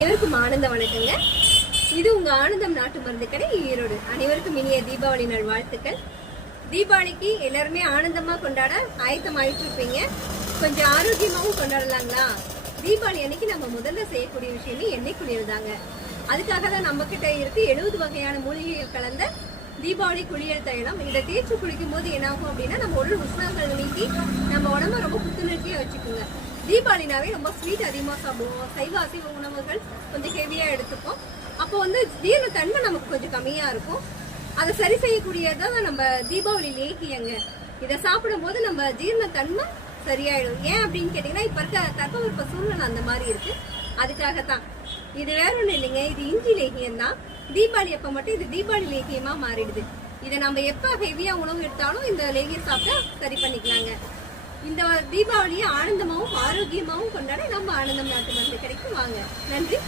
அனைவருக்கும் ஆனந்த வணக்கங்க. இது உங்க ஆனந்தம் நாட்டு மருந்து கடை ஈரோடு. அனைவருக்கும் இனிய தீபாவளி நாள் வாழ்த்துக்கள். தீபாவளிக்கு எல்லாருமே ஆனந்தமா கொண்டாட ஆயத்தமாயிட்டு இருப்பீங்க. கொஞ்சம் ஆரோக்கியமாவும் கொண்டாடலாங்களா? தீபாவளி அன்னைக்கு நம்ம முதல்ல செய்யக்கூடிய விஷயமே எண்ணெய் குளியல் தாங்க. அதுக்காக தான் நம்ம கிட்ட இருக்கு 70 வகையான மூலிகைகள் கலந்த தீபாவளி குளியல் தைலம். இதை தேய்ச்சி குளிக்கும் போது என்ன ஆகும் அப்படின்னா, நம்ம உடல் உஷ்ணங்கள் நீக்கி நம்ம உடம்ப ரொம்ப புத்துணர்ச்சியா வச்சுக்கோங்க. தீபாவளினாவே ரொம்ப ஸ்வீட் அதிகமா சாப்பிடுவோம். சைவ அசைவ உணவுகள் கொஞ்சம் ஹெவியா எடுத்துப்போம். அப்போ ஜீரண தன்மை நமக்கு கொஞ்சம் கம்மியா இருக்கும். அதை சரி செய்யக்கூடியதான் நம்ம தீபாவளி லேகியங்க. இதை சாப்பிடும் போது நம்ம ஜீரண தன்மை சரியாயிடும். ஏன் அப்படின்னு கேட்டீங்கன்னா, இப்ப இருக்க தட்பவெப்ப சூழ்நிலை அந்த மாதிரி இருக்கு. அதுக்காகத்தான். இது வேற ஒண்ணு இல்லைங்க, இது இஞ்சி லேகியம் தான். தீபாவளி அப்ப மட்டும் இது தீபாவளி லேகியமா மாறிடுது. இதை நம்ம எப்ப ஹெவியா உணவு எடுத்தாலும் இந்த லேகியம் சாப்பிட்டா சரி பண்ணிக்கலாங்க. இந்த தீபாவளியை ஆனந்தமாவும் ஆரோக்கியமாவும் கொண்டாட நம்ம ஆனந்தம் நாட்டு மருந்து கிடைக்கும். வாங்க. நன்றி.